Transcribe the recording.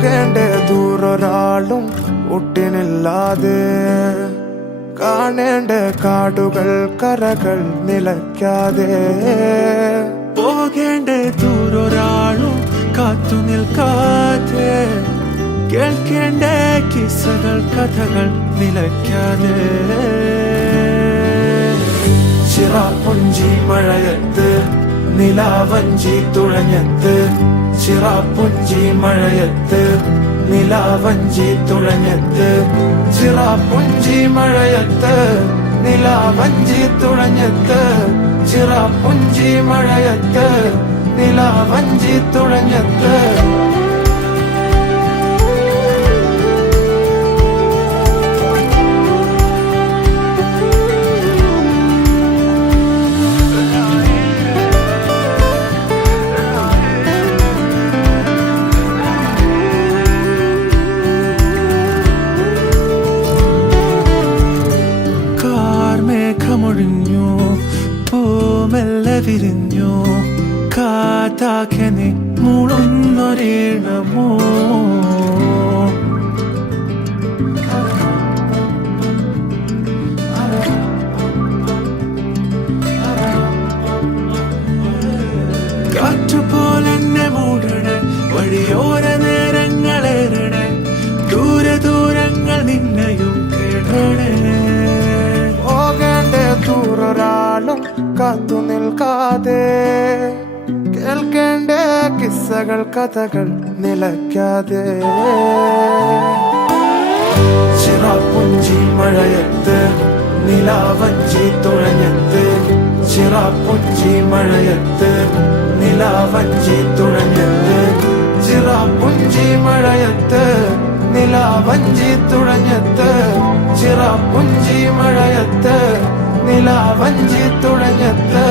പോകേണ്ട ദൂരൊരാളും ഒട്ടിനില്ലാതെ കാണേണ്ട കാടുകൾ കരകൾ നിലയ്ക്കാതെ പോകേണ്ട ദൂരൊരാളും കാത്തു നിൽക്കാതെ കേൾക്കേണ്ട കിസ്സകൾ കഥകൾ നിലയ്ക്കാതെ ചിറാപ്പുഞ്ചി മഴയത്ത് നിലാവഞ്ചി തുഴഞ്ഞത്ത് ചിറാപ്പുഞ്ചി മഴയത്ത് നിലാവഞ്ചി തുഴഞ്ഞത്ത് ചിറാപ്പുഞ്ചി മഴയത്ത് നിലാവഞ്ചി തുഴഞ്ഞത്ത് ചിറാപ്പുഞ്ചി മഴയത്ത് നിലാവഞ്ചി തുഴഞ്ഞത്ത് മേഘമൊഴിഞ്ഞു പൂമെല്ലെ വിരിഞ്ഞു കാറ്റാകെ നീ മൂളുന്നൊരീണമോ കാറ്റുപോലെന്നെ മൂടണേ വഴിയോര നേരങ്ങളേറണേ ദൂരെ ദൂരങ്ങൾ നിന്നെയും കേടണേ ദൂരൊരാളും കാത്തു നിൽക്കാതെ കേൾക്കേണ്ട കിസ്സകൾ കഥകൾ നിലയ്ക്കാതെ ചിറാപ്പുഞ്ചി മഴയത്ത് നിലാവഞ്ചി തുഴഞ്ഞത്ത് ചിറാപ്പുഞ്ചി മഴയത്ത് നിലാവഞ്ചി തുഴഞ്ഞത്ത് ചിറാപ്പുഞ്ചി മഴയത്ത് നിലാവഞ്ചി തുഴഞ്ഞത്ത് ചിറാപ്പുഞ്ചി മഴയത്ത് നിലാവഞ്ചി തുഴഞ്ഞത്ത്